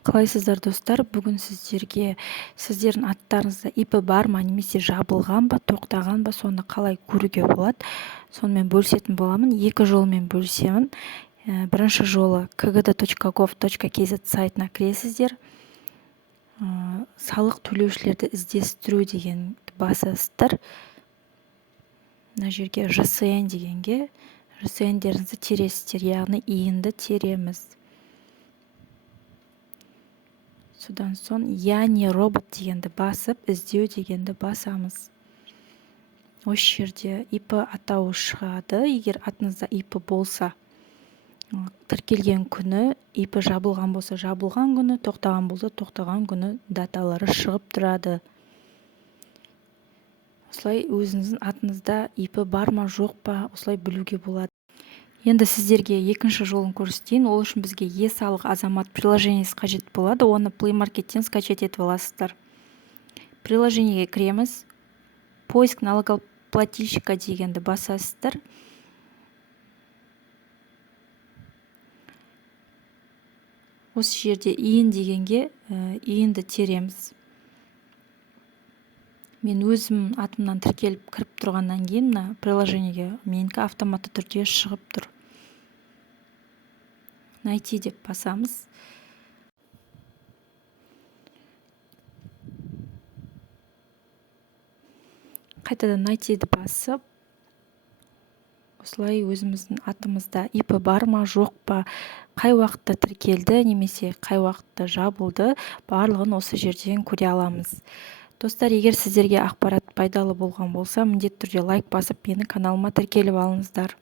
Қалайсыздар достар? Бүгін сіздерге сіздердің аттарыңызда ипі бар ма, немесе жабылған ба, тоқтаған ба, соны қалай көруге болады. Сонымен бөлісетін боламын. Екі жолмен бөлісемін. Бірінші жолы kgd.gov.kz сайтына кіресіздер. Салық төлеушілерді іздестіру деген басасыздар. Мына жерге ЖСН дегенге ЖСН-деріңізді тересіздер, яғни иінді тереміз. Содан соң яни робот дегенді басып, іздеу дегенді басамыз. Осы жерде ипі атауы шығады. Егер атыңызда ипі болса, тіркелген күні, ипі жабылған болса, жабылған күні, тоқтаған болса, тоқтаған күні даталары шығып тұрады. Осылай өзіңіздің атыңызда ипі бар ма, жоқ па, осылай білуге болады. Енді сіздерге екінші жолын көрсетейін. Ол үшін бізге е-салық азамат приложениесі қажет болады. Оны Play Market'тен скачать етіп аласыздар. Приложениеге кіреміз. Поиск налогоплательщика дегенді басасыздар. Осы жерде иін дегенге иінді тереміз. Мен өзім атымнан тіркеліп кіріп тұрғаннан кейін мына приложениеге менікі автоматты түрде шығып тұр. Найти деп басамыз. Қайтадан найтиді басып, осылай өзіміздің атымызда ипі бар ма, жоқ па, қай уақытта тіркелді, немесе қай уақытта жабылды, барлығын осы жерден көре аламыз. Достар, егер сіздерге ақпарат пайдалы болған болса, міндетті түрде лайк басып, менің каналыма тіркеліп алыңыздар.